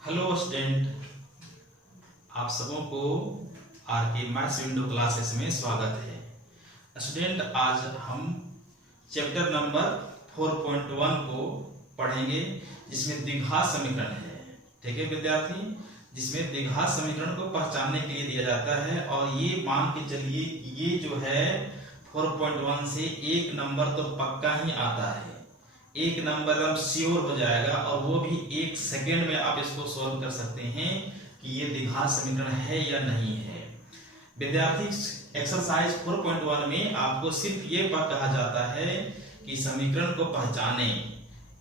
Hello student, आप सबों को आर के मैथ्स विंडो क्लासेस में स्वागत है। स्टूडेंट, आज हम चैप्टर नंबर 4.1 को पढ़ेंगे जिसमें द्विघात समीकरण है। ठीक है विद्यार्थी, जिसमें द्विघात समीकरण को पहचानने के लिए दिया जाता है और ये मान के चलिए ये जो है 4.1 से एक नंबर तो पक्का ही आता है, एक नंबर हम श्योर हो जाएगा और वो भी एक सेकेंड में आप इसको सॉल्व कर सकते हैं कि ये द्विघात समीकरण है या नहीं है। विद्यार्थी, एक्सरसाइज 4.1 में आपको सिर्फ ये कहा जाता है कि समीकरण को पहचाने।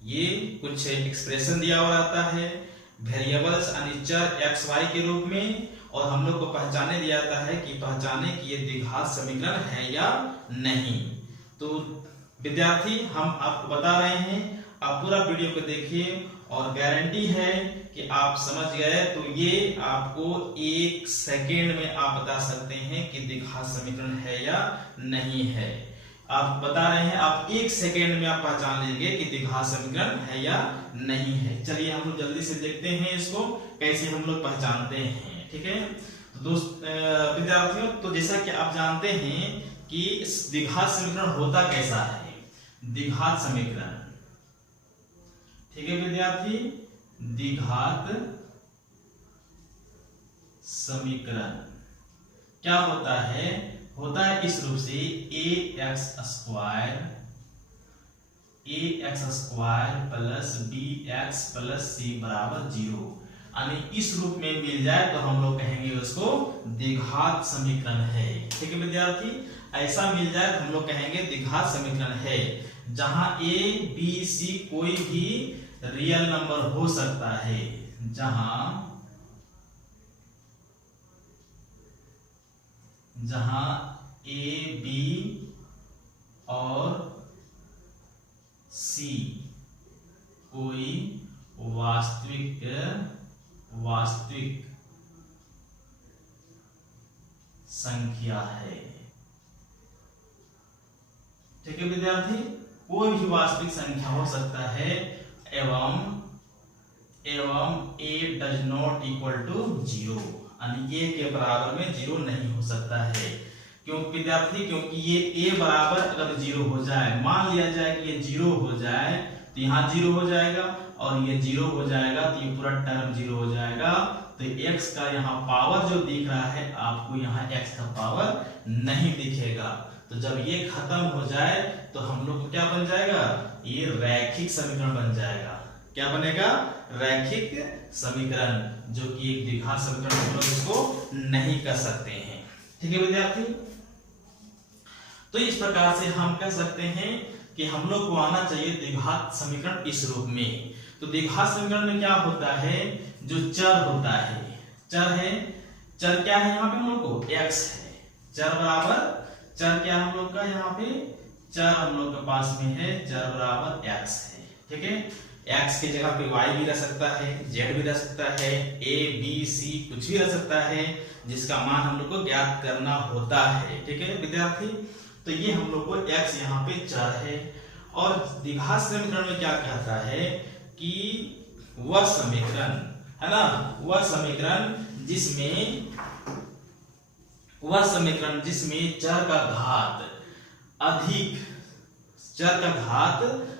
ये कुछ एक्सप्रेशन दिया हुआ रहता है वेरिएबल्स यानी चर एक्स वाई के रूप में, और हम लोग को पहचाने दिया जाता है कि पहचाने कि ये द्विघात समीकरण है या नहीं। तो विद्यार्थी, हम आपको बता रहे हैं, आप पूरा वीडियो को देखिए और गारंटी है कि आप समझ गए। तो ये आपको एक सेकेंड में आप बता सकते हैं कि द्विघात समीकरण है या नहीं है। आप बता रहे हैं, आप एक सेकेंड में आप पहचान लेंगे कि द्विघात समीकरण है या नहीं है। चलिए हम लोग जल्दी से देखते हैं इसको कैसे हम लोग पहचानते हैं। ठीक है तो विद्यार्थियों, तो जैसा कि आप जानते हैं कि द्विघात समीकरण होता कैसा है। द्विघात समीकरण, ठीक है विद्यार्थी, द्विघात समीकरण क्या होता है? होता है इस रूप से ax square plus bx plus c बराबर 0। यानी इस रूप में मिल जाए तो हम लोग कहेंगे उसको द्विघात समीकरण है। ठीक है विद्यार्थी, ऐसा मिल जाए तो हम लोग कहेंगे द्विघात समीकरण है, जहां a b c कोई भी रियल नंबर हो सकता है, जहां a b और c कोई वास्तविक संख्या है। ठीक है विद्यार्थी, कोई भी वास्तविक संख्या हो सकता है एवं a does not equal to 0, यानी a के बराबर में 0 नहीं हो सकता है। क्यों विद्यार्थी? क्योंकि ये a बराबर अगर 0 हो जाए, मान लिया जाए कि ये 0 हो जाए तो यहाँ 0 हो जाएगा और ये 0 हो जाएगा तो ये पूरा टर्म 0 हो जाएगा। तो x का यहाँ पावर जो दिख रहा है आपको, यहाँ x का पावर नहीं दिखेगा। तो जब ये खत्म हो जाए तो हम लोग को क्या बन जाएगा? ये रैखिक समीकरण बन जाएगा। क्या बनेगा? रैखिक समीकरण, जो कि एक द्विघात समीकरण हम लोग इसको नहीं कर सकते हैं। ठीक है विद्यार्थी, तो इस प्रकार से हम कह सकते हैं कि हम लोग को आना चाहिए द्विघात समीकरण इस रूप में। तो द्विघात समीकरण में क्या होता है? जो चर होता है, चर है, चर क्या है यहाँ पे हम लोग को? x है। चर बराबर, चर क्या हम लोग का यहाँ पे? चर हम लोग के पास में है, चर बराबर x है। ठीक है, x की जगह पे y भी रह सकता है, z भी रह सकता है, a b c कुछ भी रह सकता है, जिसका मान हम लोग को ज्ञात करना होता है। ठीक है विद्यार्थी, तो ये हम लोग को x यहाँ पे चर है। और द्विघात समीकरण में क्या कहता है कि वह समीकरण है ना, वह समीकरण जिसमें चर का घात अधिक, चर का घात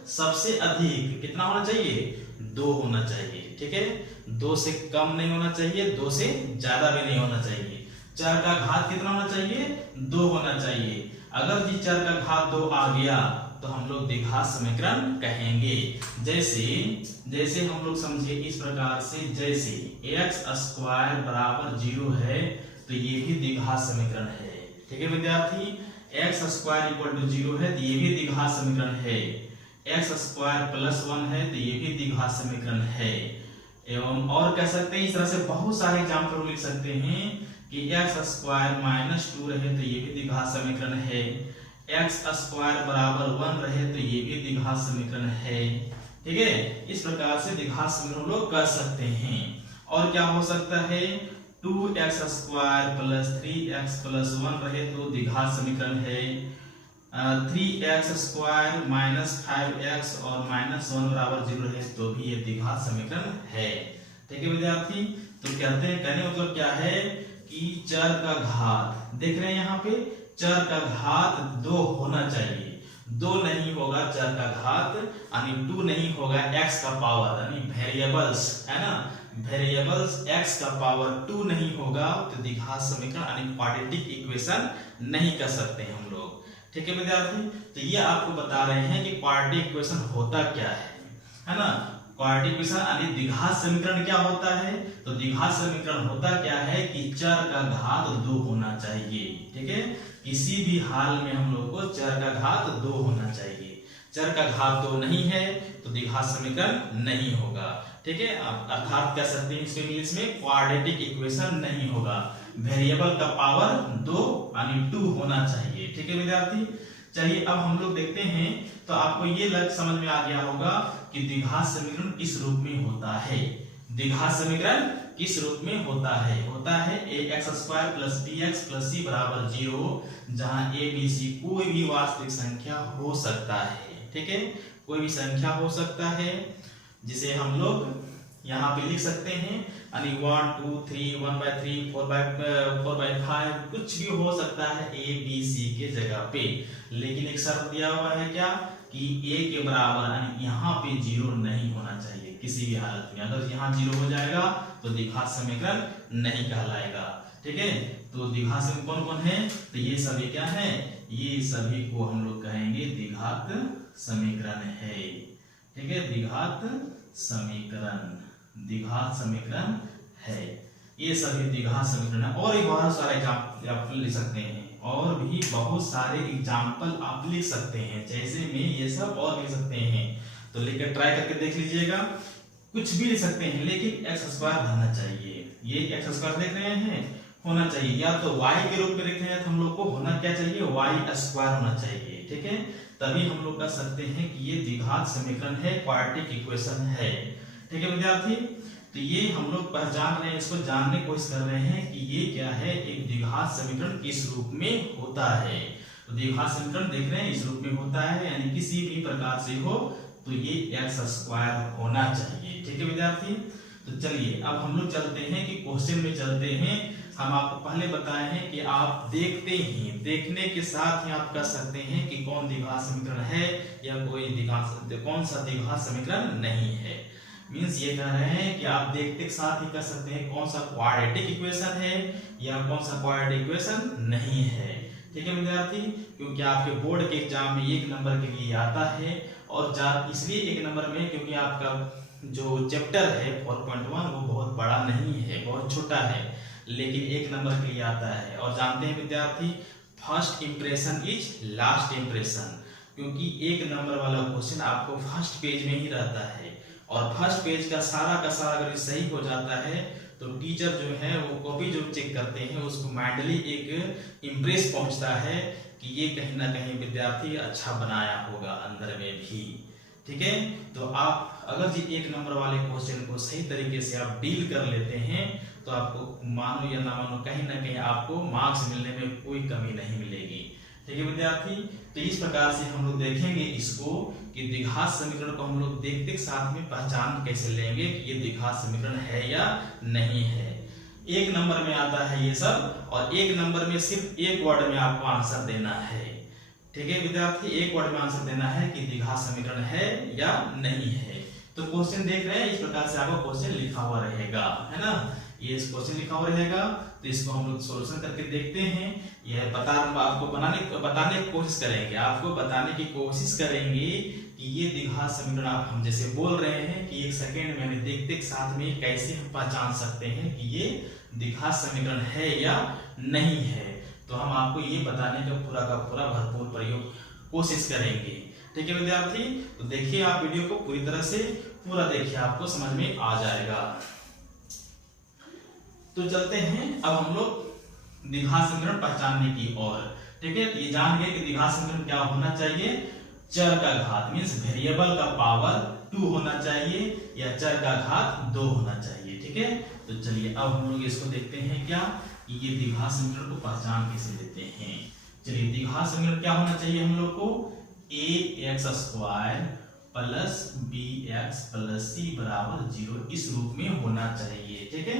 सबसे अधिक कितना होना चाहिए? 2 होना चाहिए। ठीक है, 2 से कम नहीं होना चाहिए, 2 से ज्यादा भी नहीं होना चाहिए। चर का घात कितना होना चाहिए? 2 होना चाहिए। अगर जी चर का घात 2 आ गया तो हम लोग द्विघात समीकरण कहेंगे। जैसे हम लोग समझिए इस प्रकार से, जैसे x स्क्वायर बराबर 0 है तो ये भी द्विघात समीकरण है। ठीक है विद्यार्थी, x स्क्वायर इक्वल टू 0 है तो ये भी द्विघात समीकरण है। x स्क्वायर प्लस 1 है तो ये भी द्विघात समीकरण है। एवं और कह सकते हैं, इस तरह से बहुत सारे एग्जाम्पल लिख सकते हैं कि x स्क्वायर माइनस 2 रहे तो ये भी द्विघात समीकरण है, x स्क्वायर बराबर 1 रहे तो ये भी द्विघात समीकरण है। ठीक है, इस प्रकार से द्विघात समीकरण हम लोग कर सकते हैं। और क्या हो सकता है? 2x square plus 3x plus 1 रहे तो द्विघात समीकरण है। 3x स्क्वायर माइनस 5x और माइनस 1 बराबर 0 है तो भी ये द्विघात समीकरण है। ठीक है विद्यार्थी। तो कहते हैं, कहने मतलब क्या है कि चर का घात, देख रहे हैं यहाँ पे, चर का घात 2 होना चाहिए। 2 नहीं होगा चर का घात, यानी 2 नहीं होगा x का पावर, यानी वेरिएबल्स है ना, वेरिएबल्स x का पावर 2 नहीं होगा तो द्विघात समीकरण यानी क्वाड्रेटिक इक्वेशन नहीं कर सकते हम लोग। ठीक है विद्यार्थी। तो ये आपको बता रहे हैं कि क्वाड्रेटिक इक्वेशन होता क्या है ना। क्वाड्रेटिक इक्वेशन यानी द्विघात समीकरण क्या होता है, तो द्विघात समीकरण होता क्या है कि चर का घात 2 होना चाहिए। ठीक है, किसी भी हाल में हम लोग को चर का घात 2 होना चाहिए। चर का घात 2 नहीं है तो द्विघात समीकरण नहीं होगा। ठीक है, अर्थात कह सकते हैं इसको इंग्लिश में क्वाड्रेटिक इक्वेशन नहीं होगा। वेरिएबल का पावर 2 यानी 2 होना चाहिए। ठीक है विद्यार्थी। चलिए अब हम लोग देखते हैं, तो आपको ये लग समझ में आ गया होगा कि द्विघात समीकरण किस रूप में होता है। द्विघात समीकरण किस रूप में होता है, होता है ax² + bx + c = 0, जहां a b c कोई भी वास्तविक संख्या हो सकता है। ठीक है, कोई भी संख्या हो सकता है, जिसे हम लोग यहाँ पे लिख सकते हैं, यानी 1 2 3 1/3 4/5 कुछ भी हो सकता है a b c के जगह पे। लेकिन एक शर्त दिया हुआ है क्या, कि a के बराबर यानी यहाँ पे 0 नहीं होना चाहिए किसी भी हालत में। अगर यहाँ 0 हो जाएगा तो द्विघात समीकरण नहीं कहलाएगा। ठीक है, तो द्विघात समीकरण कौन कौन है, तो ये सभी क्या है, ये सभी को हम लोग कहेंगे द्विघात समीकरण है। ठीक है, द्विघात समीकरण, द्विघात समीकरण है, ये सभी द्विघात समीकरण है। और भी बहुत सारे एग्जाम्पल लिख सकते हैं, और भी बहुत सारे एग्जाम्पल आप लिख सकते हैं, जैसे में ये सब और लिख सकते हैं। तो लिखकर ट्राई करके देख लीजिएगा, कुछ भी लिख सकते हैं, लेकिन x² होना चाहिए। ये x² देख रहे हैं, होना चाहिए, या तो y के रूप में लिख रहे हैं तो हम लोग को होना क्या चाहिए, y² होना चाहिए। ठीक है, तभी हम लोग कह सकते हैं कि ये द्विघात समीकरण है, क्वाड्रेटिक इक्वेशन है। ठीक है विद्यार्थी। तो ये हम लोग पहचान रहे हैं, इसको जानने की कोशिश कर रहे हैं कि ये क्या है, एक द्विघात समीकरण किस रूप में होता है। तो द्विघात समीकरण देख रहे हैं इस रूप में होता है, यानी किसी भी प्रकार से हो तो ये x² होना चाहिए। ठीक है विद्यार्थी। तो चलिए अब हम लोग चलते हैं कि क्वेश्चन में चलते हैं। हम आपको पहले बताए हैं कि आप देखते ही, देखने के साथ ही आप कह सकते हैं कि कौन द्विघात समीकरण है या कौन सा द्विघात समीकरण नहीं है। मींस ये कह रहे हैं कि आप देखते के साथ ही कह सकते हैं कौन सा क्वाड्रेटिक इक्वेशन है या कौन सा क्वाड्रेटिक इक्वेशन नहीं है। ठीक है विद्यार्थी, क्योंकि आपके बोर्ड के एग्जाम में 1 नंबर के लिए आता है, और इसलिए 1 नंबर में क्योंकि आपका जो चैप्टर है 4.1 वो बहुत बड़ा नहीं है, बहुत छोटा है, लेकिन 1 नंबर के लिए आता है। और जानते हैं विद्यार्थी, first impression is last impression, क्योंकि 1 नंबर वाला क्वेश्चन आपको फर्स्ट पेज में ही रहता है, और फर्स्ट पेज का सारा अगर सही हो जाता है तो टीचर जो है वो कॉपी जो चेक करते हैं उसको माइंडली एक इम्प्रेस पहुंचता है कि ये कहीं ना कहीं विद्यार्थी अच्छा बनाया होगा अंदर में भी। ठीक है, तो आप अगर जी 1 नंबर वाले क्वेश्चन को सही तरीके से आप डील कर लेते हैं तो आपको मानो या ना मानो कहीं ना कहीं आपको मार्क्स मिलने में कोई कमी नहीं मिलेगी। ठीक है विद्यार्थी। तो इस प्रकार से हम लोग देखेंगे इसको कि द्विघात समीकरण को हम लोग देखते साथ में पहचान कैसे लेंगे कि ये द्विघात समीकरण है या नहीं है। 1 नंबर में आता है ये सब, और 1 नंबर में सिर्फ 1 वर्ड में आपको आंसर देना है। ठीक है विद्यार्थी, 1 वर्ड में आंसर देना है कि द्विघात समीकरण है या नहीं है। तो क्वेश्चन देख रहे हैं, इस प्रकार से आपका क्वेश्चन लिखा हुआ रहेगा, है ना, ये क्वेश्चन लिखा हुआ रहेगा। तो इसको हम लोग सॉल्यूशन करके देखते हैं। यह आपको बताने की कोशिश करेंगे, आपको बताने की कोशिश करेंगे कि ये द्विघात समीकरण हम जैसे बोल रहे हैं कि 1 सेकेंड में देखते के साथ में कैसे हम पहचान सकते हैं कि ये द्विघात समीकरण है या नहीं है। तो हम आपको ये बताने का पूरा भरपूर प्रयोग कोशिश करेंगे। ठीक है विद्यार्थी, तो देखिए आप वीडियो को पूरी तरह से पूरा देखिए, आपको समझ में आ जाएगा। तो चलते हैं अब हम लोग द्विघात समीकरण पहचानने की ओर। ठीक है, तो ये जान गए कि द्विघात समीकरण क्या होना चाहिए, चर का घात मींस वेरिएबल का पावर 2 होना चाहिए या चर का घात 2 होना चाहिए। ठीक है, तो चलिए अब हम लोग इसको देखते हैं क्या कि ये द्विघात समीकरण को पहचान कैसे लेते हैं। चलिए द्विघात समीकरण क्या होना चाहिए हम लोग को, ax² plus B X plus C बराबर 0 इस रूप में होना चाहिए। ठीक है,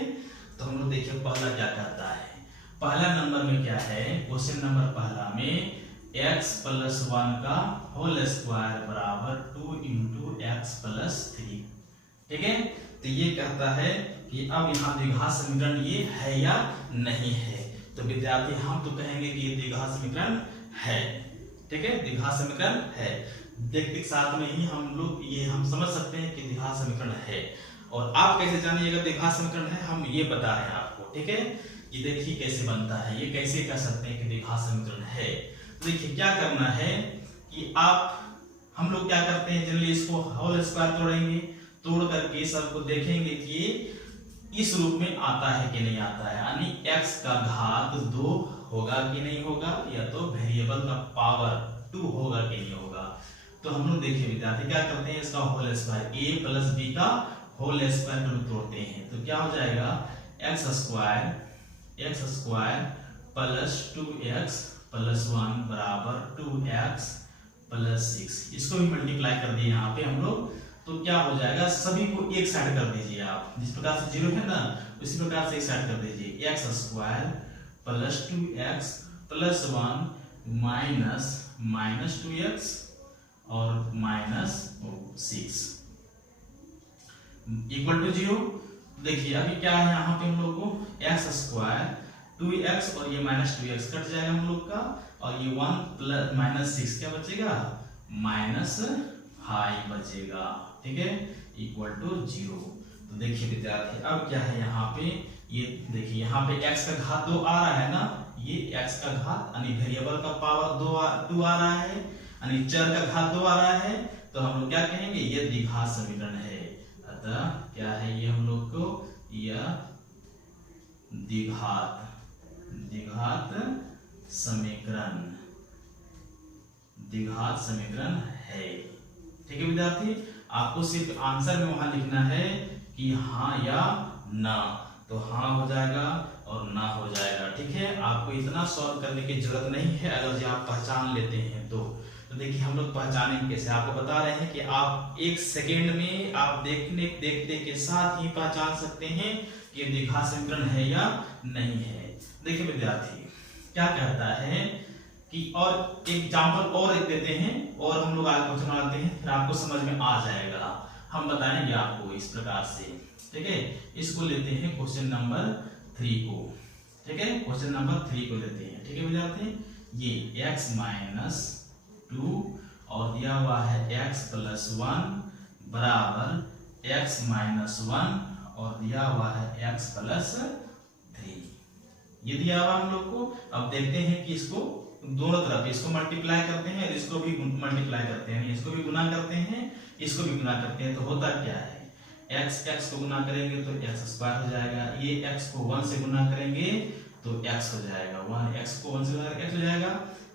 तो हम लोग देखिए पहला क्या कहता है। पहला नंबर में क्या है, क्वेश्चन नंबर पहला में x प्लस 1 का होल स्क्वायर बराबर 2 इंटू एक्स प्लस 3। ठीक है, तो ये कहता है कि अब यहाँ द्विघात समीकरण ये है या नहीं है। तो विद्यार्थी हम तो कहेंगे कि ये द्विघात समीकरण है। ठीक है, द्विघात समीकरण है। देखते साथ में ही हम लोग ये हम समझ सकते हैं कि द्विघात समीकरण है। और आप कैसे जानिएगा द्विघात समीकरण है, हम ये बता रहे हैं आपको। ठीक है, ये देखिए कैसे बनता है, ये कैसे कह सकते हैं कि द्विघात समीकरण है। तो देखिए क्या करना है कि हम लोग क्या करते हैं, जनरली इसको होल स्क्वायर तोड़ेंगे, तोड़ करके सबको देखेंगे कि इस रूप में आता है कि नहीं आता है, यानी x का घात 2 होगा कि नहीं होगा, या तो वेरिएबल का पावर 2 होगा कि नहीं होगा। तो हम लोग देखिए विद्यार्थी क्या करते हैं, इसका whole square a plus b का होल स्क्वायर को तोड़ते हैं। तो क्या हो जाएगा, x square plus 2x plus 1 बराबर 2x प्लस 6। इसको भी मल्टीप्लाई कर दिए यहाँ पे हम लोग। तो क्या हो जाएगा, सभी को एक साइड कर दीजिए आप, जिस प्रकार से 0 है ना उसी प्रकार से एक साइड कर दीजिए। X square plus 2x plus 1 minus 2x और माइनस 6 इक्वल टू 0। देखिए अभी क्या है यहाँ पे हम लोग को एक्स स्क्वायर 2x और ये माइनस 2x कट जाएगा हम लोग का, और ये 1 प्लस माइनस 6 क्या बचेगा, माइनस 5 बचेगा। ठीक है, इक्वल टू 0। तो देखिए विद्यार्थी अब क्या है यहाँ पे, ये देखिए यहाँ पे x का घात 2 आ रहा है ना, ये x का घात यानी वेरिएबल का पावर 2 आ रहा है, यानी चर का घात 2 आ रहा है। तो हम लोग क्या कहेंगे, ये द्विघात समीकरण है। अतः क्या है ये हम लोग को, यह द्विघात समीकरण है। ठीक है विद्यार्थी, आपको सिर्फ आंसर में वहां लिखना है कि हाँ या ना, तो हाँ हो जाएगा और ना हो जाएगा। ठीक है, आपको इतना सॉल्व करने की जरूरत नहीं है अगर आप पहचान लेते हैं तो देखिए हम लोग पहचानेंगे कैसे, आपको बता रहे हैं कि आप 1 सेकेंड में आप देखते के साथ ही पहचान सकते हैं कि द्विघात समीकरण है या नहीं है। देखिए विद्यार्थी क्या कहता है कि और एग्जाम्पल और एक देते हैं और हम लोग आगे क्वेश्चन बनाते हैं, फिर आपको समझ में आ जाएगा। हम बताएंगे आपको इस प्रकार से। ठीक है, इसको लेते हैं क्वेश्चन नंबर 3 को। ठीक है, क्वेश्चन नंबर 3 को लेते हैं। ठीक है विद्यार्थी, ये x माइनस 2 और दिया हुआ है x प्लस 1 बराबर x माइनस 1 और दिया हुआ है x प्लस 3, ये दिया हुआ हम लोग को। अब देखते हैं कि इसको दोनों तरफ इसको मल्टीप्लाई करते हैं, इसको भी मल्टीप्लाई करते हैं, इसको भी गुना करते हैं, इसको भी गुना करते हैं। तो होता क्या है, x को गुना करेंगे तो x स्क्वायर हो जाएगा, ये x को 1 से गुना करेंगे तो x हो जाएगा 1, x को 1 से गुना करेंगे x हो जाएगा।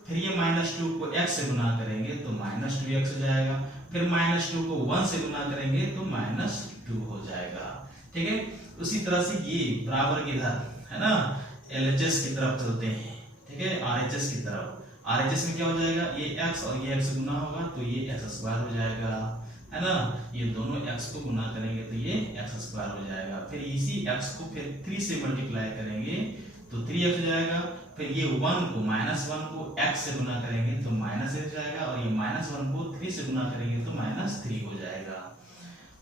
फिर ये -2 को x से गुना करेंगे तो -2x हो जाएगा, फिर -2 को 1 से गुना करेंगे तो -2 हो जाएगा। ठीक है, उसी तरह से ये बराबर की इधर है ना LHS की तरफ चलते हैं। ठीक है, RHS की तरफ, RHS में क्या हो जाएगा, ये x और ये x से गुना होगा तो ये x स्क्वायर हो जाएगा, है ना। ये दोनों x को गुना करेंगे तो ये x स्क्वायर हो जाएगा। फिर इसी x को फिर 3 से मल्टीप्लाई करेंगे तो 3x हो जाएगा। फिर ये 1 को x से गुना करेंगे तो -x हो जाएगा, और ये -1 को 3 से गुना करेंगे तो -3 हो जाएगा।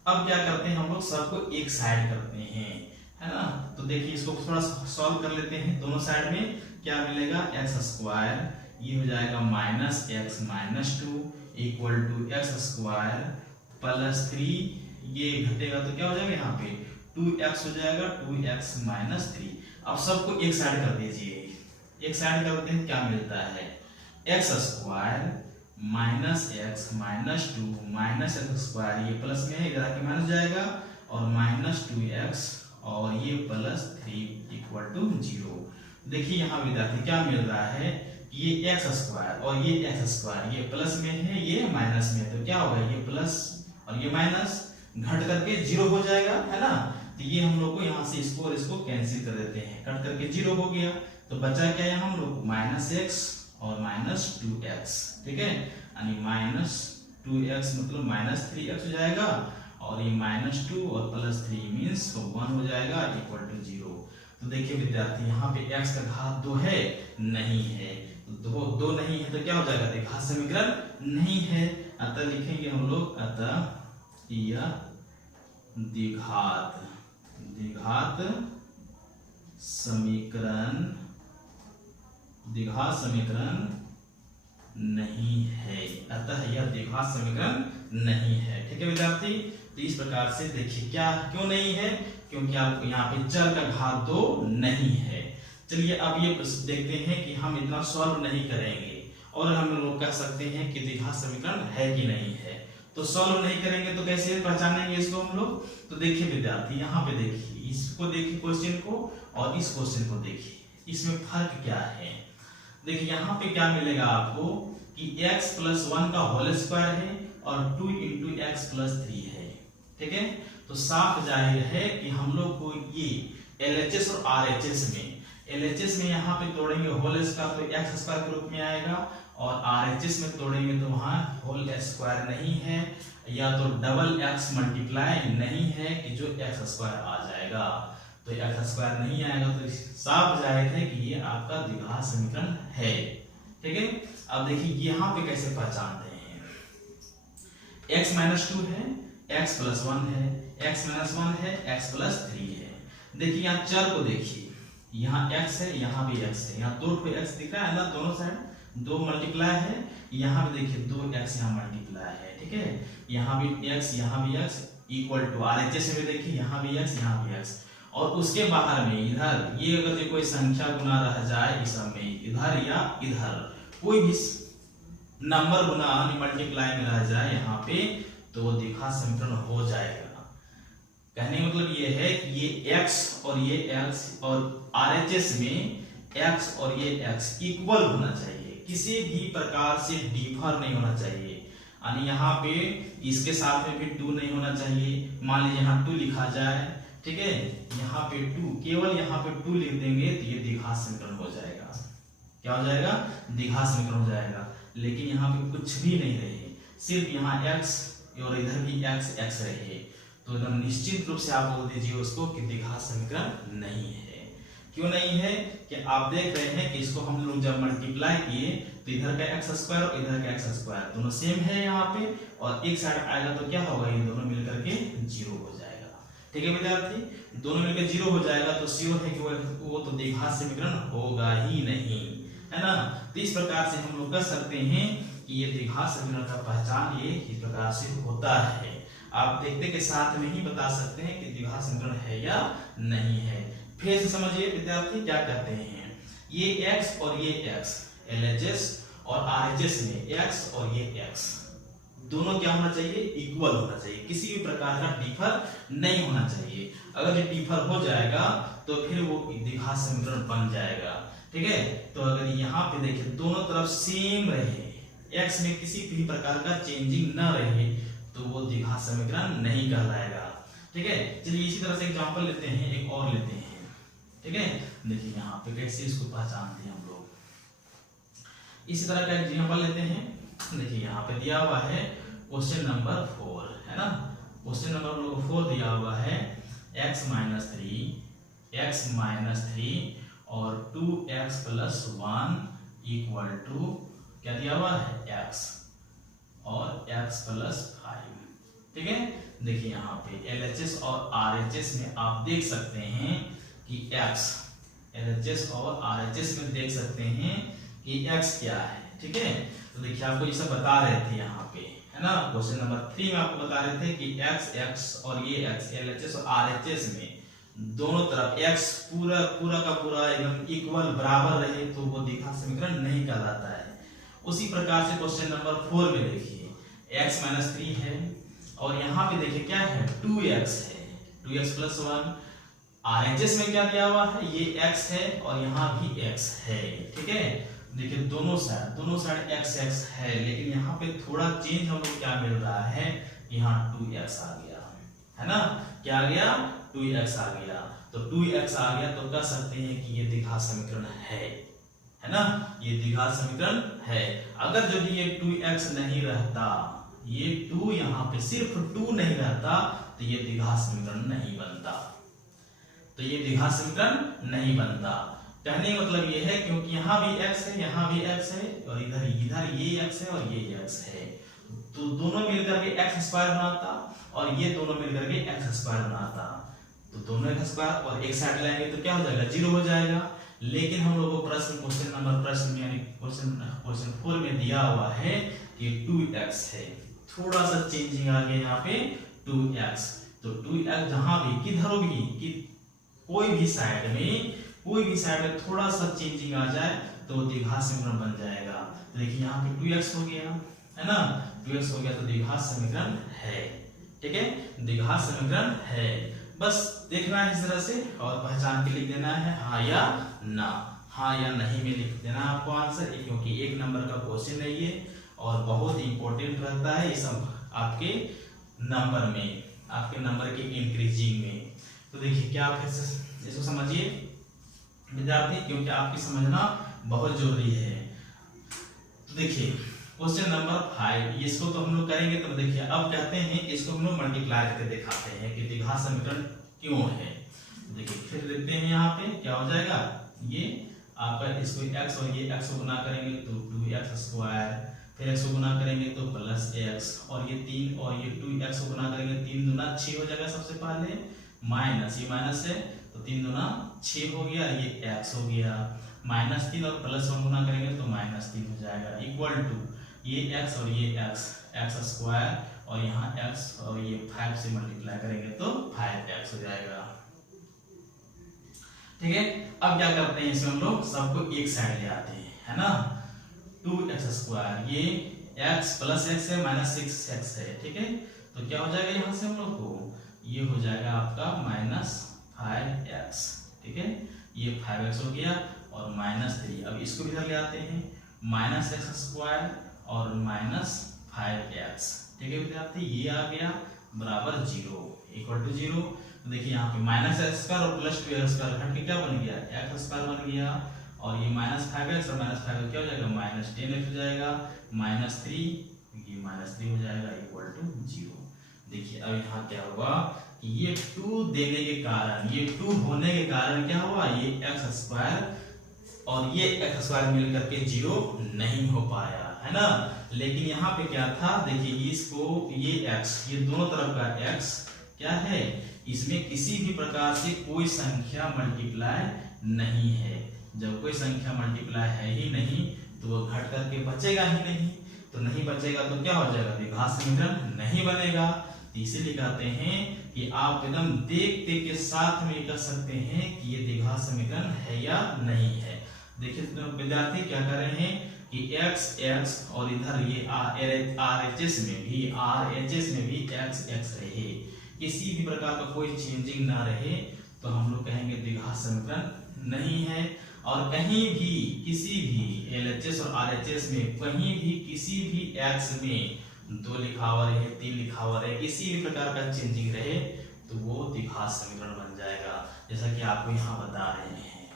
अब क्या करते हैं हम लोग, सबको एक साइड करते हैं, है ना। तो देखिए इसको थोड़ा सॉल्व कर लेते हैं। दोनों साइड में क्या मिलेगा, x स्क्वायर, ये हो जाएगा -x minus 2 equal to x square plus 3, ये घटेगा तो क्या हो जाएगा यहाँ पे 2x हो जाएगा, 2x माइनस 3। अब सबको एक साइड कर दीजिए, एक साइड करते हैं, क्या मिलता है x square minus x minus 2 minus x square, ये प्लस में है इधर आके माइनस जाएगा, और -2x और ये +3 इक्वल टू 0। देखिए यहाँ विद्यार्थी क्या मिल रहा है, ये x स्क्वायर और ये x स्क्वायर, ये प्लस में है ये माइनस में है, तो क्या होगा ये प्लस और ये माइनस घट करके 0 हो जाएगा, है ना। तो ये हम लोग को यहाँ से इसको और इसको कैंसिल कर देते हैं, कट करके 0 हो गया। तो बचा क्या है हम लोग -x और -2x। ठीक है, यानी 2x मतलब -3x हो जाएगा, और ये -2 और +3 मीन्स 1 हो जाएगा इक्वल टू 0। तो देखिए विद्यार्थी, यहाँ पे x का घात 2 है, नहीं है, तो दो नहीं है तो क्या हो जाएगा, द्विघात समीकरण नहीं है। अतः लिखेंगे हम लोग, अतः यह द्विघात समीकरण नहीं है, अतः यह द्विघात समीकरण नहीं है। ठीक है विद्यार्थी, तो इस प्रकार से देखिए क्या क्यों नहीं है, क्योंकि आपको यहाँ पे चर का घात 2 नहीं है। चलिए अब ये देखते हैं कि हम इतना सॉल्व नहीं करेंगे और हम लोग कह सकते हैं कि द्विघात समीकरण है कि नहीं है। तो सॉल्व नहीं करेंगे तो कैसे पहचानेंगे इसको हम लोग। तो देखिए विद्यार्थी, यहाँ पे देखिए, इसको देखिए क्वेश्चन को और इस क्वेश्चन को देखिए, इसमें फर्क क्या है। देखिए यहाँ पे क्या मिलेगा आपको कि x + 1 का होल स्क्वायर है और 2 × x + 3 है। ठीक है, तो साफ जाहिर है कि हम लोग को ये LHS और RHS में यहाँ पे तोड़ेंगे होल स्क्वायर तो x स्क्वायर के रूप में आएगा, और RHS में तोड़ेंगे तो वहाँ होल स्क्वायर नहीं है, या तो डबल x मल्टीप्लाई नहीं है कि जो x स्क्वायर आ जाएगा। तो x स्क्वायर नहीं आएगा तो साफ जाहिर है कि ये आपका द्विघात समीकरण है। ठीक है, अब देखिए यहाँ पे कैसे पहचानते हैं। x - 2 है, x + 1 है, x - 1 है, x + 3 है। देखिए यहाँ चर को देखिए, यहाँ x है, यहाँ भी x है, यहाँ 2 x दिख रहा है ना, दोनों साइड 2 मल्टीप्लाई है, यहाँ भी देखिए 2x यहाँ मल्टीप्लाई है। ठीक है, यहाँ भी x, यहाँ भी x इक्वल टू RHS में देखिए यहाँ भी x, यहाँ भी x, और उसके बाहर में इधर ये अगर जो कोई संख्या गुना रह जाए इस सब में, इधर या इधर कोई भी नंबर गुना मल्टीप्लाई में रह जाए यहाँ पे, तो वो द्विघात समीकरण हो जाएगा। कहने का मतलब ये है कि ये x और ये x और RHS में x और ये x इक्वल होना चाहिए, किसी भी प्रकार से डिफर नहीं होना चाहिए। यानी यहाँ पे इसके साथ में भी 2 नहीं होना चाहिए। मान लीजिए यहाँ 2 लिखा जाए, ठीक है, यहाँ पे 2, केवल यहाँ पे 2 लिख देंगे तो ये द्विघात समीकरण हो जाएगा। क्या हो जाएगा, द्विघात समीकरण हो जाएगा। लेकिन यहाँ पे कुछ भी नहीं रहे, सिर्फ यहाँ x और इधर भी x रहे, तो एकदम निश्चित रूप से आप बोल दीजिए उसको कि द्विघात समीकरण नहीं है। क्यों नहीं है कि आप देख रहे हैं कि इसको हम लोग जब मल्टीप्लाई किए तो इधर का x स्क्वायर और इधर का x स्क्वायर दोनों सेम है यहाँ पे, और एक साइड आएगा तो क्या होगा, ये दोनों मिलकर के 0 हो जाएगा। ठीक है विद्यार्थी, दोनों मिलकर 0 हो जाएगा तो श्योर है कि वो तो द्विघात समीकरण होगा ही नहीं, है ना। तो इस प्रकार से हम लोग कह सकते हैं कि ये द्विघात समीकरण का पहचान ये इस प्रकार से होता है। आप देखते के साथ में ही बता सकते हैं कि द्विघात समीकरण है या नहीं है। फिर से समझिए विद्यार्थी क्या कहते हैं, ये x और ये x LHS और RHS में x और ये x दोनों क्या होना चाहिए, इक्वल होना चाहिए, किसी भी प्रकार का डिफर नहीं होना चाहिए। अगर ये डिफर हो जाएगा तो फिर वो द्विघात समीकरण बन जाएगा। ठीक है, तो अगर यहाँ पे देखिए दोनों तरफ सेम रहे, x में किसी भी प्रकार का चेंजिंग न रहे, तो वो द्विघात समीकरण नहीं कहलाएगा। ठीक है, चलिए इसी तरह से एग्जांपल लेते हैं, एक और लेते हैं। ठीक है, देखिए यहाँ पे कैसे इसको पहचानते हैं हम लोग। इसी तरह का एग्जांपल लेते हैं। देखिए यहाँ पे दिया हुआ है क्वेश्चन नंबर 4, है ना। क्वेश्चन नंबर 4 दिया हुआ है x - 3 और 2x + 1 इक्वल टू क्या दिया हुआ है, x और x + 5। ठीक है, देखिए यहाँ पे LHS और RHS में आप देख सकते हैं कि x, LHS और RHS में देख सकते हैं कि x क्या है। ठीक है, तो देखिए आपको ये सब बता रहे थे यहाँ पे, है ना। क्वेश्चन नंबर 3 में आपको बता रहे थे कि x और ये x LHS और RHS में दोनों तरफ x पूरा का पूरा एकदम इक्वल बराबर रहे तो वो द्विघात समीकरण नहीं कहलाता है। उसी प्रकार से क्वेश्चन नंबर 4 में देखिए x - 3 है और यहाँ पे देखिए क्या है, 2x है, 2x + 1। RHS में क्या दिया हुआ है, ये x है और यहाँ भी x है। ठीक है, देखिए दोनों साइड x है, लेकिन यहाँ पे थोड़ा चेंज हम लोग क्या मिल रहा है, यहाँ 2x आ गया, है ना। क्या आ गया, 2x आ गया। तो 2x आ गया तो कह सकते हैं कि ये द्विघात समीकरण है ना, ये द्विघात समीकरण है। अगर यदि ये 2x नहीं रहता, ये 2 यहाँ पे सिर्फ 2 नहीं रहता तो ये द्विघात समीकरण नहीं बनता, तो ये द्विघात समीकरण नहीं बनता। कहने का मतलब ये है क्योंकि यहाँ भी x है, यहाँ भी x है, और इधर इधर ये x है और ये x है, तो दोनों मिलकर के x स्क्वायर बनाता और ये दोनों मिलकर के x स्क्वायर बनाता, तो दोनों x स्क्वायर और एक साइड लाएंगे तो क्या हो जाएगा, 0 हो जाएगा। लेकिन हम लोगों को प्रश्न यानी क्वेश्चन 4 में दिया हुआ है कि 2x है, थोड़ा सा चेंजिंग आ गया यहाँ पे 2x, तो 2x जहां भी किधर भी कि कोई भी साइड में थोड़ा सा चेंजिंग आ जाए तो द्विघात समीकरण बन जाएगा। तो देखिए यहाँ पे 2x हो गया है ना, 2x हो गया तो द्विघात समीकरण है, ठीक है, द्विघात समीकरण है। बस देखना है इस तरह से और पहचान के लिख देना है हाँ या ना, हाँ या नहीं में लिख देना आपको आंसर, क्योंकि 1 नंबर का क्वेश्चन है ये और बहुत इंपॉर्टेंट रहता है इस आपके नंबर में, आपके नंबर के इंक्रीजिंग में। तो देखिए क्या फिर से इसको समझिए विद्यार्थी, क्योंकि आपकी समझना बहुत जरूरी है। तो देखिए क्वेश्चन नंबर 5, इसको तो हम लोग करेंगे, तो देखिए अब कहते हैं इसको हम लोग मल्टीप्लाई करके दिखाते हैं कि द्विघात समीकरण क्यों है। देखिए फिर देखते हैं यहाँ पे क्या हो जाएगा, ये आपका इसको x और ये x को गुना करेंगे तो 2x स्क्वायर, फिर x को गुना करेंगे तो प्लस x, और ये 3 और ये 2x को गुना करेंगे 3 दूना 6 हो जाएगा, सबसे पहले माइनस, ये माइनस है तो 3 दूना 6 हो गया, ये x हो गया, -3 और +1 गुना करेंगे तो -3 हो जाएगा, इक्वल टू ये x और ये x स्क्वायर और यहाँ x और ये 5 से मल्टीप्लाई करेंगे तो 5x हो जाएगा, ठीक है। अब क्या करते हैं इसमें हम लोग सबको एक साइड ले आते हैं, है ना, 2x स्क्वायर, ये x प्लस x है -6x है, ठीक है, तो क्या हो जाएगा यहाँ से हम लोग को, ये हो जाएगा आपका -5x, ठीक है, ये 5x हो गया और -3, अब इसको इधर ले आते हैं -x स्क्वायर और -5x, ठीक है विद्यार्थी, ये आ गया बराबर 0, इक्वल टू 0। तो देखिए यहाँ पे -x स्क्वायर और +2x स्क्वायर घट के क्या बन गया, x स्क्वायर बन गया, और ये -5x और -5 क्या हो जाएगा, -10x हो जाएगा, -3, ये -3 हो जाएगा, इक्वल टू 0। देखिए अब यहाँ क्या हुआ कि ये 2 देने के कारण, ये 2 होने के कारण क्या हुआ, ये x स्क्वायर और ये x स्क्वायर मिलकर के 0 नहीं हो पाया, है ना। लेकिन यहाँ पे क्या था, देखिए इसको ये x, ये दोनों तरफ का x क्या है, इसमें किसी भी प्रकार से कोई संख्या मल्टीप्लाई नहीं है, जब कोई संख्या मल्टीप्लाई है ही नहीं तो वो घट करके बचेगा ही नहीं, तो नहीं बचेगा तो क्या हो जाएगा, द्विघात समीकरण नहीं बनेगा। इसीलिए कहते हैं कि आप एकदम देख देख के साथ में कर सकते हैं कि ये द्विघात समीकरण है या नहीं है। देखिए विद्यार्थी क्या कर रहे हैं कि x और इधर ये RHS में भी x रहे, किसी भी प्रकार का कोई चेंजिंग ना रहे, तो हम लोग कहेंगे द्विघात समीकरण नहीं है। और कहीं भी किसी भी LHS और RHS में कहीं भी किसी भी x में 2 लिखा हुआ रहे, 3 लिखा हुआ रहे, किसी भी प्रकार का चेंजिंग रहे तो वो द्विघात समीकरण बन जाएगा, जैसा कि आपको यहाँ बता रहे हैं,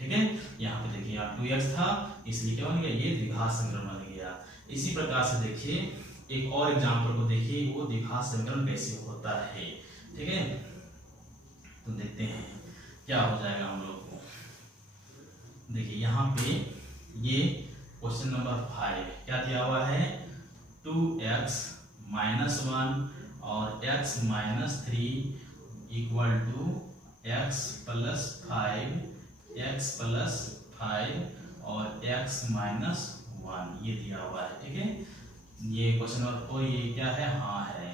ठीक है। यहाँ पे देखिए आप 2x था इसलिए क्या बन गया, ये द्विघात समीकरण बन गया। इसी प्रकार से देखिए एक और एग्जांपल को देखिए, वो द्विघात समीकरण कैसे होता है, ठीक है। तो देखते हैं क्या हो जाएगा हम लोग को। देखिए यहाँ पे ये क्वेश्चन नंबर 5 क्या दिया हुआ है, 2x - 1 और x - 3 इक्वल टू x + 5 और x - 1 ये दिया हुआ है, ठीक है। ये क्वेश्चन नंबर 4 ये क्या है, हाँ है,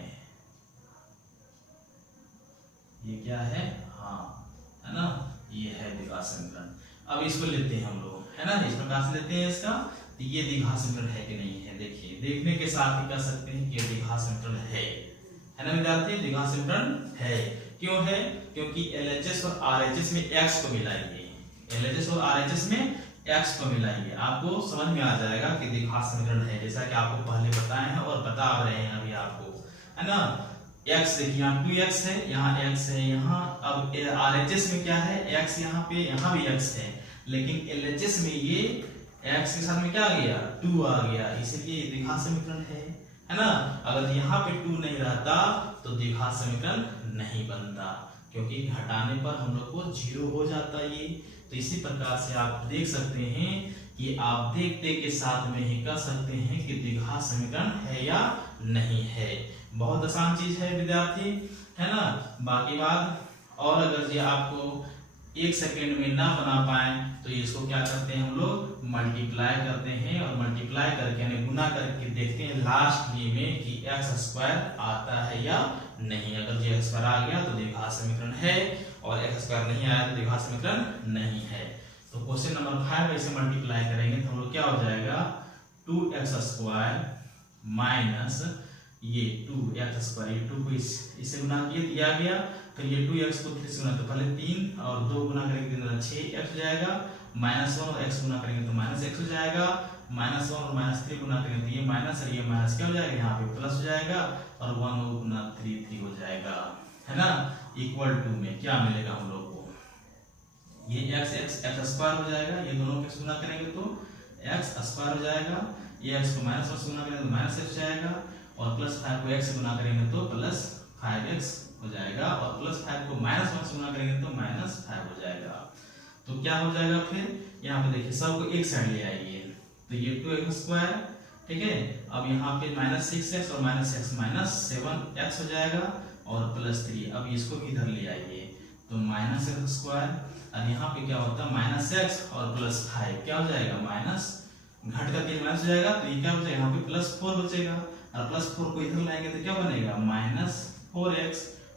ये क्या है, हाँ है ना, ये है द्विघात समीकरण। अब इसको लेते हैं हम लोग, है ना, इस प्रकार से लेते हैं इसका, तो ये द्विघात समीकरण है कि नहीं है। देखिए देखने के साथ ही कह सकते हैं कि ये द्विघात समीकरण है ना विद्यार्थी, द्विघात समीकरण है। क्यों है, क्योंकि LHS और RHS में x को मिलाइए, LHS और RHS में x को मिलाइए, आपको समझ में आ जाएगा कि द्विघात समीकरण है, जैसा कि आपको पहले बताए हैं और बता रहे हैं अभी आपको, है ना। x देखिए यहाँ 2x है, यहाँ x है, यहाँ अब RHS में क्या है, x यहाँ पे, यहाँ भी x है, लेकिन LHS में ये x के साथ में क्या आ गया, 2 आ गया, इसलिए द्विघात समीकरण है है ना। अगर यहाँ पे 2 नहीं रहता तो द्विघात समीकरण नहीं बनता, क्योंकि घटाने पर हम लोग को 0 हो जाता ये। तो इसी प्रकार से आप देख सकते हैं कि आप देखते के साथ में ही कह सकते हैं कि द्विघात समीकरण है या नहीं है। बहुत आसान चीज है विद्यार्थी, है ना। बाकी बात, और अगर ये आपको 1 सेकेंड में ना बना पाए तो इसको क्या करते हैं हम लोग, मल्टीप्लाई करते हैं, और मल्टीप्लाई करके यानी गुना करके देखते हैं लास्ट में कि x² आता है या नहीं। अगर ये x² आ गया तो द्विघात समीकरण है, और x² नहीं आया तो द्विघात समीकरण नहीं है। तो क्वेश्चन नंबर 5 ऐसे मल्टीप्लाई करेंगे तो हम लोग क्या हो जाएगा, 2x² माइनस ये 2x², ये 2 को इससे गुना किए दिया गया, फिर ये 2x को 3 से गुना तो पहले 3 और 2 गुना करेंगे तो 6x हो जाएगा, -1 और x गुना करेंगे तो -x हो जाएगा, -1 और -3 गुना करेंगे तो ये माइनस और ये माइनस क्या हो जाएगा, यहाँ पे प्लस हो जाएगा, और 1 गुना 3 हो जाएगा, है ना। इक्वल टू में क्या मिलेगा हम लोग को, ये x² हो जाएगा, ये दोनों को गुना करेंगे तो x² हो जाएगा, ये x को -1 से गुना करेंगे तो -x हो जाएगा, और +5 को x से गुना करेंगे तो +5x हो जाएगा, और +5 को -1 से गुना करेंगे तो -5 हो जाएगा। तो क्या हो जाएगा, फिर यहाँ पे देखिए सबको एक साइड ले आइए, तो ये 2x², ठीक है। अब यहाँ पे -6x और -x -7x हो जाएगा, और +3, अब इसको इधर ले आइए तो -x², और यहाँ पे क्या होता है -x और +5 क्या हो जाएगा, माइनस घट करके माइनस हो जाएगा, तो ये क्या हो जाएगा, यहाँ पे +4 बचेगा, और +4 को इधर लाएंगे तो क्या बनेगा, -4x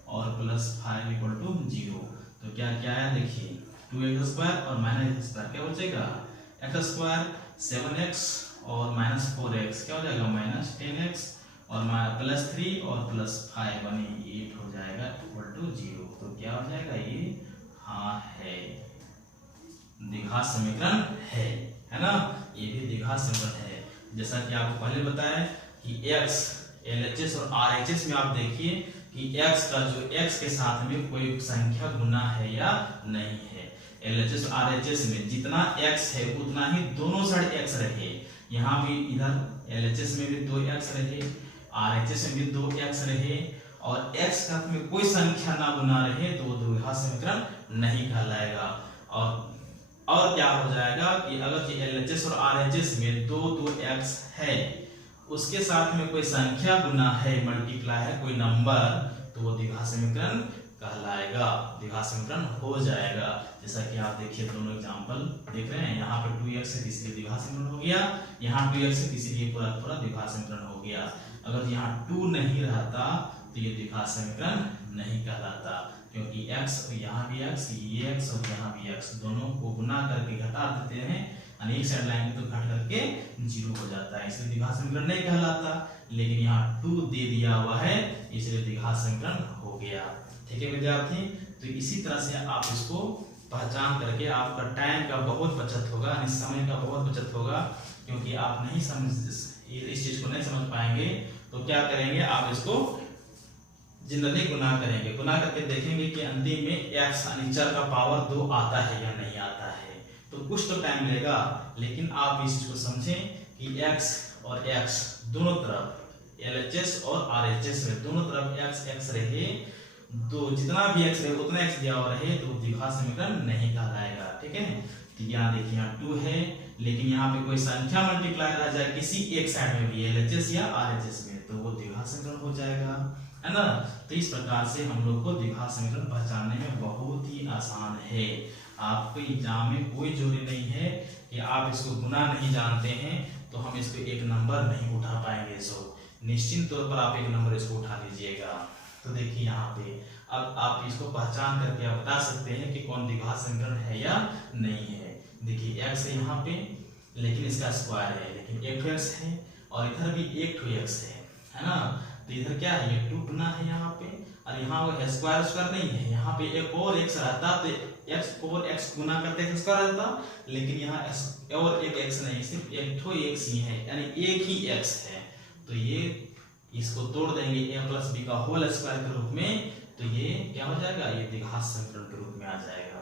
और +5 = 0। तो क्या क्या है देखिए, 2x² और -x² क्या बचेगा, x² 7x और -4x क्या हो जाएगा, -10x, और +3 और +5 बने 8 हो जाएगा = 0। तो क्या हो जाएगा, ये हाँ है, द्विघात समीकरण है ना, ये भी द्विघात समीकरण है। जैसा कि आपको पहले बताया कि x LHS और RHS में आप देखिए कि x का जो x के साथ में कोई संख्या गुना है या नहीं है। LHS और RHS में जितना x है उतना ही दोनों साइड x रहे, यहाँ भी इधर LHS में भी 2x रहे, RHS में भी 2x रहे, और x का में कोई संख्या ना गुना रहे तो वो द्विघात समीकरण नहीं कहलाएगा। और क्या हो जाएगा कि अगर LHS और RHS में 2x है, उसके साथ में कोई संख्या गुना है, मल्टीप्लाई है कोई नंबर, तो वो द्विघात समीकरण कहलाएगा, द्विघात समीकरण हो जाएगा। जैसा कि आप देखिए दोनों एग्जांपल देख रहे हैं, यहाँ पे 2x है इसलिए द्विघात समीकरण हो गया, यहाँ 2x है इसलिए पूरा द्विघात समीकरण हो गया। अगर यहाँ 2 नहीं रहता तो ये द्विघात समीकरण नहीं कहलाता, क्योंकि x यहाँ भी x, ये x और यहाँ भी x, दोनों को गुना करके घटा देते हैं, एक साइड लाएंगे तो घट करके 0 हो जाता है, इसलिए द्विघात समीकरण नहीं कहलाता। लेकिन यहाँ 2 दे दिया हुआ है इसलिए द्विघात समीकरण हो गया। ठीक है विद्यार्थी, तो इसी तरह से आप इसको पहचान करके आपका टाइम का बहुत बचत होगा, समय का बहुत बचत होगा, क्योंकि आप नहीं समझ इस चीज को नहीं समझ पाएंगे तो क्या करेंगे, आप इसको जनरली गुना करेंगे, गुना करके देखेंगे कि अंतिम में x यानी चर का पावर 2 आता है या नहीं आता है। तो कुछ तो टाइम लेगा, लेकिन आप इस चीज को समझें कि x और x दोनों तरफ, LHS और RHS में दोनों तरफ x रहे, दो जितना भी x रहे उतना x दिया हुआ रहे तो द्विघात समीकरण नहीं कहलाएगा। ठीक है, तो यहाँ देखिए यहाँ 2 है, लेकिन यहाँ पे कोई संख्या मल्टीप्लाई रह जाए किसी एक साइड में भी, LHS या RHS में, तो वो द्विघात समीकरण हो जाएगा, है ना। तो इस प्रकार से हम लोग को द्विघात समीकरण पहचानने में बहुत ही आसान है। आपको एग्जाम में कोई जरूरी नहीं है कि आप इसको गुना नहीं जानते हैं तो हम इसको एक नंबर नहीं उठा पाएंगे, सो निश्चित तौर पर आप एक नंबर इसको उठा लीजिएगा। तो देखिए यहाँ पे अब आप इसको पहचान करके आप बता सकते हैं कि कौन द्विघात समीकरण है या नहीं है। देखिए x है यहाँ पे, लेकिन इसका स्क्वायर है, लेकिन एक x है और इधर भी एक x है ना। तो इधर क्या है, ये 2 गुना है यहाँ पे, और यहाँ स्क्वायर नहीं है, यहाँ पे एक और x रहता तो x और x गुना करते स्क्वायर रहता, लेकिन यहाँ और एक x नहीं, सिर्फ एक x ही है, यानी एक ही x है। तो ये इसको तोड़ देंगे a प्लस बी का होल स्क्वायर के रूप में, तो ये क्या हो जाएगा, ये द्विघात समीकरण के रूप में आ जाएगा।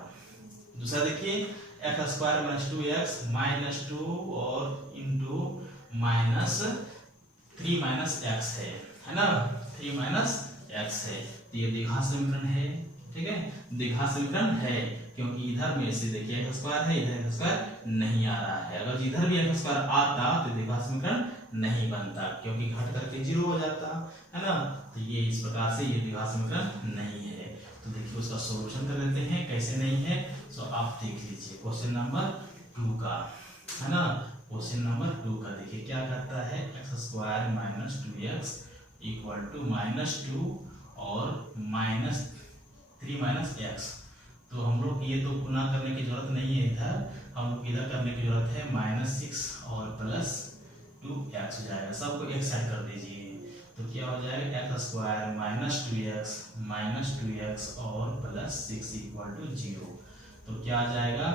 दूसरा देखिए x² - 2x - 2 और इंटू -3 3 माइनस एक्स है ना, 3 माइनस एक्स है। तो ये द्विघात समीकरण है, ठीक है, द्विघात समीकरण है, क्योंकि इधर में से देखिए एक्स स्क्वायर है, इधर एक्स स्क्वायर नहीं आ रहा है। अगर इधर भी एक्स स्क्वायर आता तो द्विघात समीकरण नहीं बनता, क्योंकि घट करके 0 हो जाता है ना। तो ये इस प्रकार से ये द्विघात समीकरण नहीं है। तो देखिए उसका सॉल्यूशन कर लेते हैं, कैसे नहीं है। सो आप देख लीजिए क्वेश्चन नंबर 2 का, है ना, क्वेश्चन नंबर 2 का देखिए क्या करता है, x square minus 2x equal to -2 और -3 माइनस एक्स। तो हम लोग ये तो गुना करने की जरूरत नहीं है, इधर हम लोग इधर करने की जरूरत है, -6 और +2x हो जाएगा। सबको एक साइड कर दीजिए, तो क्या हो जाएगा, एक्स स्क्वायर -2x और +6 इक्वल टू 0। तो क्या आ जाएगा,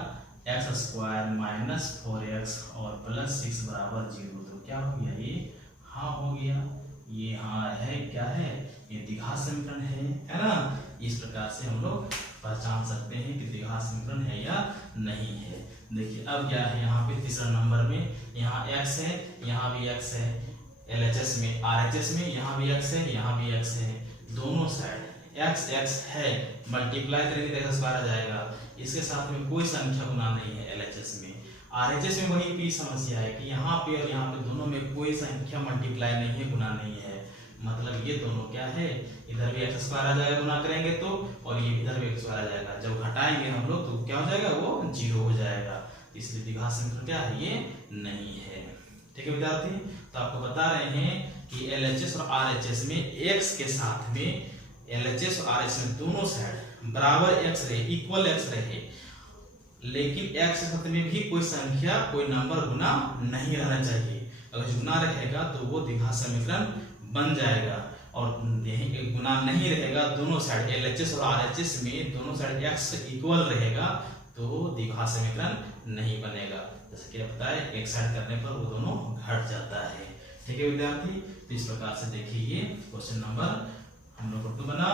एक्स स्क्वायर -4x और +6 बराबर 0। तो क्या हो गया ये, हाँ हो गया, ये हाँ है, क्या है, ये द्विघात समीकरण है ना। इस प्रकार से हम लोग पहचान सकते हैं कि द्विघात समीकरण है या नहीं है। देखिए अब क्या है, यहाँ पे तीसरा नंबर में यहाँ x है, यहाँ भी x है, LHS में RHS में यहाँ भी x है, यहाँ भी x है, दोनों साइड x है, मल्टीप्लाई करेंगे तो x स्क्वायर आ जाएगा। इसके साथ में कोई संख्या गुना नहीं है LHS में। RHS में वही भी समस्या है कि यहाँ पे और यहाँ पे दोनों में कोई संख्या मल्टीप्लाई नहीं है, गुना नहीं है। मतलब ये दोनों क्या है, इधर भी एक्स स्क्वायर आ जाएगा गुना करेंगे तो, और ये इधर भी एक्स स्क्वायर आ जाएगा। जब घटाएंगे हम लोग तो क्या हो जाएगा, वो 0 हो जाएगा। इसलिए द्विघात समीकरण क्या है, ये नहीं है। ठीक है विद्यार्थी, तो आपको बता रहे हैं कि LHS और RHS में x के साथ में LHS और RHS में दोनों साइड बराबर x रहे, इक्वल x रहे, लेकिन x के साथ में भी कोई संख्या, कोई नंबर गुना नहीं रहना चाहिए। अगर गुना रहेगा तो वो द्विघात समीकरण बन जाएगा, और यही गुना नहीं रहेगा, दोनों साइड LHS और RHS में दोनों साइड x इक्वल रहेगा तो द्विघात समीकरण नहीं बनेगा। जैसे कि पता है, एक साइड करने पर वो दोनों घट जाता है। ठीक है विद्यार्थी, तो इस प्रकार से देखिए ये क्वेश्चन नंबर हम लोग 2 बना,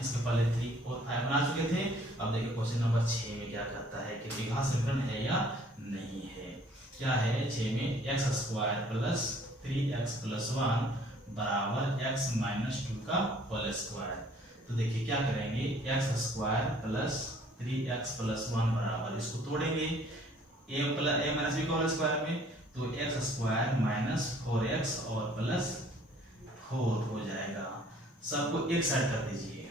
इसके पहले 3, 4, 5 बना चुके थे। अब देखिए क्वेश्चन नंबर 6 में क्या करता है कि द्विघात समीकरण है या नहीं है। क्या है 6 में, x square plus 3x plus 1 बराबर x माइनस 2 का होल स्क्वायर। तो देखिए क्या करेंगे, x square plus 3x plus 1 बराबर, इसको तोड़ेंगे a माइनस b का होल स्क्वायर में, तो एक्स स्क्वायर माइनस 4x और प्लस 4 हो जाएगा। सबको एक साइड कर दीजिए,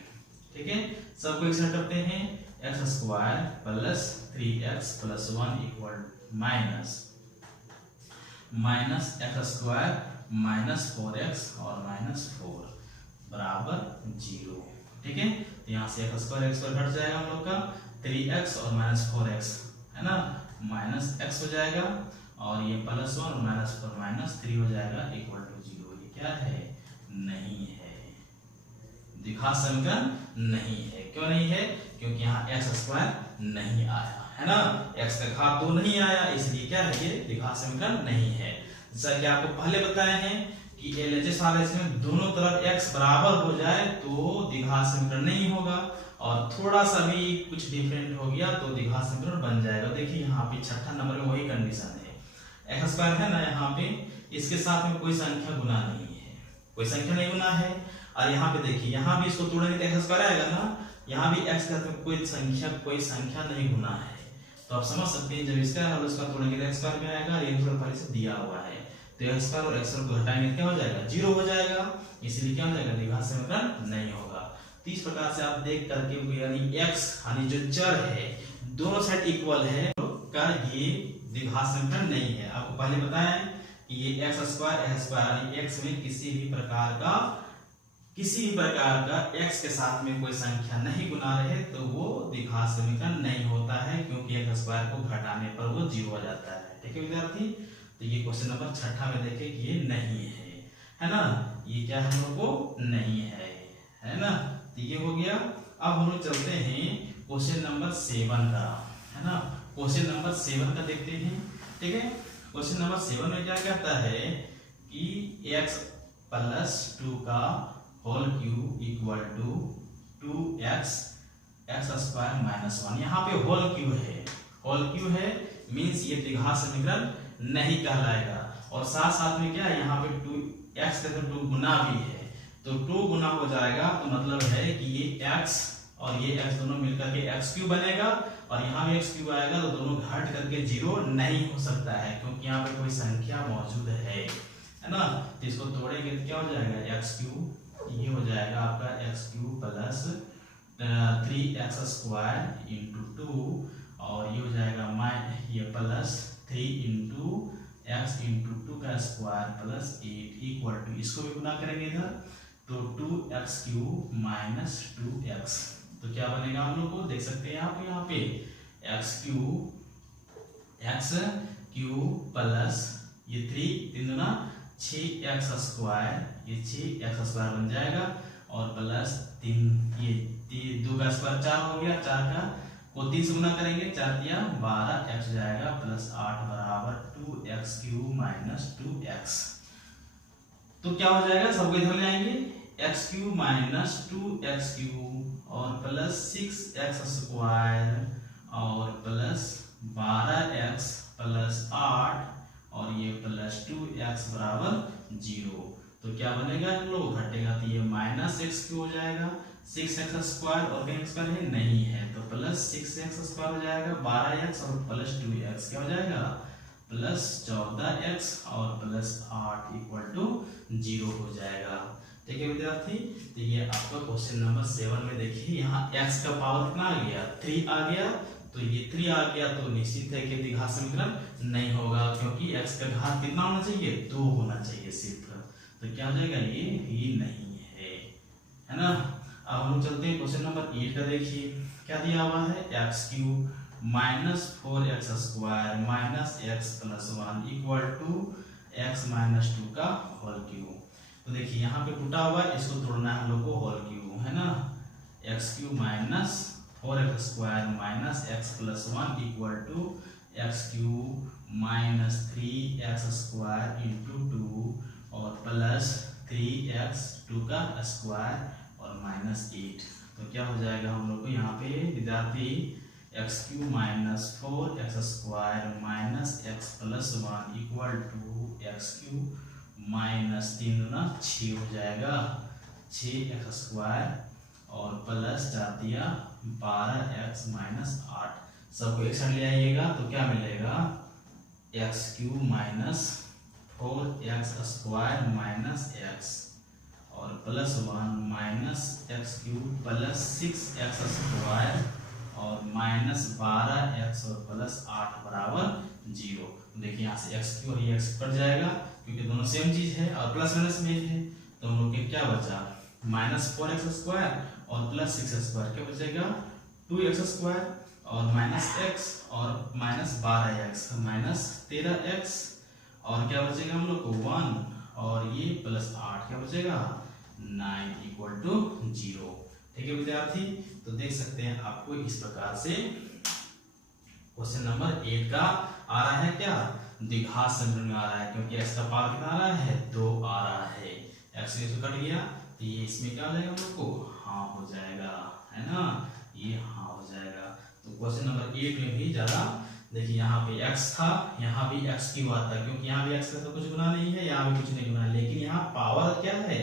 ठीक है, सबको एक साइड करते हैं, x square plus 3x plus 1 equal minus x square minus 4x और माइनस 4 बराबर 0। ठीक है, तो यहाँ से एक्स स्क्वायर घट जाएगा हम लोग का, 3x और माइनस 4x है ना, माइनस x हो जाएगा, और ये प्लस 1 और माइनस 3 हो जाएगा इक्वल टू 0। ये क्या है, नहीं है, द्विघात समीकरण नहीं है। क्यों नहीं है, क्योंकि यहाँ एक्स स्क्वायर नहीं आया है ना, x का घात 2 नहीं आया, इसलिए क्या है, ये द्विघात समीकरण नहीं है। जैसा कि आपको पहले बताए हैं कि LHS RHS में दोनों तरफ x बराबर हो जाए तो द्विघात समीकरण नहीं होगा, और थोड़ा सा भी कुछ डिफरेंट हो गया तो द्विघात समीकरण बन जाएगा। देखिए यहाँ पे छठा नंबर में वही कंडीशन है, एक्स स्क्वायर है ना, यहाँ पे इसके साथ में कोई संख्या गुना नहीं है, कोई संख्या नहीं गुना है, और यहाँ पे देखिए, यहाँ भी इसको तोड़ेंगे तो एक्स स्क्वायर आएगा ना, यहाँ भी x का तो कोई संख्या नहीं गुना है। तो आप समझ सकते हैं, जब इसका और उसका तोड़ेंगे तो एक्स स्क्वायर में आएगा, ये थोड़ा पहले से दिया हुआ है, तो एक्स स्क्वायर और एक्स स्क्वायर को घटाएंगे क्या हो जाएगा, 0 हो जाएगा, इसलिए क्या हो जाएगा, द्विघात समीकरण नहीं होगा। तो इस प्रकार से आप देख करके, यानी x यानी जो चर है दोनों साइड इक्वल है का ये द्विघात समीकरण नहीं है। आपको पहले बताया है कि ये एक्स स्क्वायर यानी x में किसी भी प्रकार का x के साथ में कोई संख्या नहीं गुना रहे तो वो द्विघात समीकरण नहीं होता है, क्योंकि एक्स स्क्वायर को घटाने पर वो 0 हो जाता है। ठीक है विद्यार्थी, तो ये क्वेश्चन नंबर 6 में देखें कि ये नहीं है ना, ये क्या हम लोग को नहीं है ना, तो ये हो गया। अब हम लोग चलते हैं क्वेश्चन नंबर 7 का, है ना, क्वेश्चन नंबर 7 का देखते हैं। ठीक है, क्वेश्चन नंबर 7 में क्या कहता है कि x प्लस 2 का whole cube equal to 2x square minus 1। यहाँ पे होल क्यूब है मीन्स ये द्विघात समीकरण नहीं कहलाएगा, और साथ साथ में क्या है, यहाँ पे x का तो 2 गुना भी है, तो 2 गुना हो जाएगा, तो मतलब है कि ये x और ये x दोनों मिलकर के एक्स क्यूब बनेगा, और यहाँ भी एक्स क्यूब आएगा, तो दोनों घट करके 0 नहीं हो सकता है, क्योंकि यहाँ पे कोई संख्या मौजूद है ना। तो इसको तोड़ेंगे तो क्या हो जाएगा, एक्स क्यूब, ये हो जाएगा आपका x cube plus 3x square into 2, और ये हो जाएगा ये प्लस 3 इंटू एक्स इंटू 2 का स्क्वायर प्लस 8 इक्वल टू, इसको भी गुना करेंगे इधर, तो 2x क्यूब माइनस 2x, तो क्या बनेगा हम लोग को देख सकते हैं आप यहाँ पे एक्स क्यूब प्लस ये 3 दूना 6x स्क्वायर, ये 6x स्क्वायर बन जाएगा, और प्लस 3 ये 2 का स्क्वायर 4 हो गया, 4 का को 3 से गुना करेंगे, 4 दिया 12x जाएगा, प्लस 8 बराबर 2x क्यूब माइनस 2x, तो क्या हो जाएगा, सबको इधर ले आएंगे, x cube minus 2x cube और प्लस 6x स्क्वायर और प्लस 12x प्लस 8 और ये प्लस 2x बराबर 0, तो क्या बनेगा हम लोग, घटेगा तो ये माइनस x क्यूब हो जाएगा, 6x स्क्वायर और कहीं स्क्वायर है नहीं है, तो प्लस 6x स्क्वायर हो जाएगा, 12x और प्लस 2x क्या हो जाएगा, प्लस 14x और प्लस 8 इक्वल टू 0 हो जाएगा। ठीक है विद्यार्थी, तो ये आपका क्वेश्चन नंबर 7 में देखिए, यहाँ x का पावर कितना आ गया, 3 आ गया, तो ये 3 आ गया, तो निश्चित है कि द्विघात समीकरण नहीं होगा, क्योंकि x का घात कितना होना चाहिए, 2 होना चाहिए सिर्फ, तो क्या हो जाएगा, ये नहीं है ना। अब हम लोग चलते हैं क्वेश्चन नंबर 8 का, देखिए क्या दिया हुआ है, x cube minus 4x square minus x plus 1 equal to x minus 2 का होल क्यूब, तो देखिए यहाँ पे टूटा हुआ है, इसको तोड़ना है हम लोग को, होल क्यूब है ना, x cube minus 4x square minus x plus 1 equal to x cube minus 3x square into 2 और प्लस 3x 2 का स्क्वायर और माइनस 8, तो क्या हो जाएगा हम लोग को यहाँ पे विद्यार्थी, x cube minus 4x square minus x plus 1 equal to x cube minus 3 गुना 6 हो जाएगा, 6x स्क्वायर और प्लस 4 दिया 12x माइनस 8, सबको एक साइड ले आइएगा, तो क्या मिलेगा, x cube minus 4x square minus x और plus 1 minus x cube plus 6x square और माइनस 12x और प्लस 8 बराबर 0, देखिए यहाँ से x क्यूब और ये x कट जाएगा, क्योंकि दोनों सेम चीज है और प्लस माइनस में है, तो हम लोग के क्या बचा, माइनस 4x स्क्वायर और प्लस 6x स्क्वायर, क्या बचेगा 2x स्क्वायर और माइनस x और माइनस 12x माइनस 13x और क्या बचेगा हम लोग को 1 और ये प्लस 8 क्या बचेगा 9 इक्वल टू 0। ठीक है विद्यार्थी, तो देख सकते हैं आपको इस प्रकार से क्वेश्चन नंबर 8 का आ रहा है, क्या द्विघात समीकरण में आ रहा है, क्योंकि x का पावर कितना आ रहा है, 2 आ रहा है, x से कट गया, तो ये इसमें क्या हो जाएगा हम लोग को, हाँ हो जाएगा, है ना, ये हाँ हो जाएगा। तो क्वेश्चन नंबर 8 में भी ज्यादा देखिए, यहाँ पे x था, यहाँ भी x क्यों आता, क्योंकि यहाँ भी x का तो कुछ गुना नहीं है, यहाँ भी कुछ नहीं गुना, लेकिन यहाँ पावर क्या है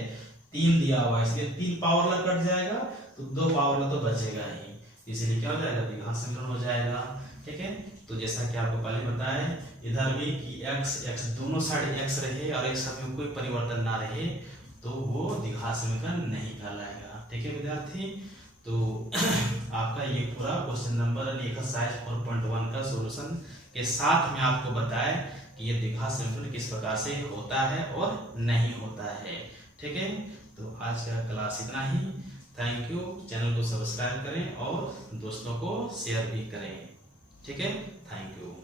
3 दिया हुआ है, इसलिए 3 पावर ला कट जाएगा, तो 2 पावर ला तो बचेगा ही, इसलिए क्या हो जाएगा, द्विघात समीकरण हो जाएगा। ठीक है, तो जैसा कि आपको पहले बताया इधर भी कि x दोनों साइड x रहे और एक साथ में कोई परिवर्तन ना रहे, तो वो द्विघात समीकरण नहीं कहलाएगा। ठीक है विद्यार्थी, तो आपका ये पूरा क्वेश्चन नंबर एक्सरसाइज 4.1 का सॉल्यूशन के साथ में आपको बताया कि ये द्विघात समीकरण किस प्रकार से होता है और नहीं होता है। ठीक है, तो आज का क्लास इतना ही। थैंक यू, चैनल को सब्सक्राइब करें और दोस्तों को शेयर भी करें। ठीक है, थैंक यू।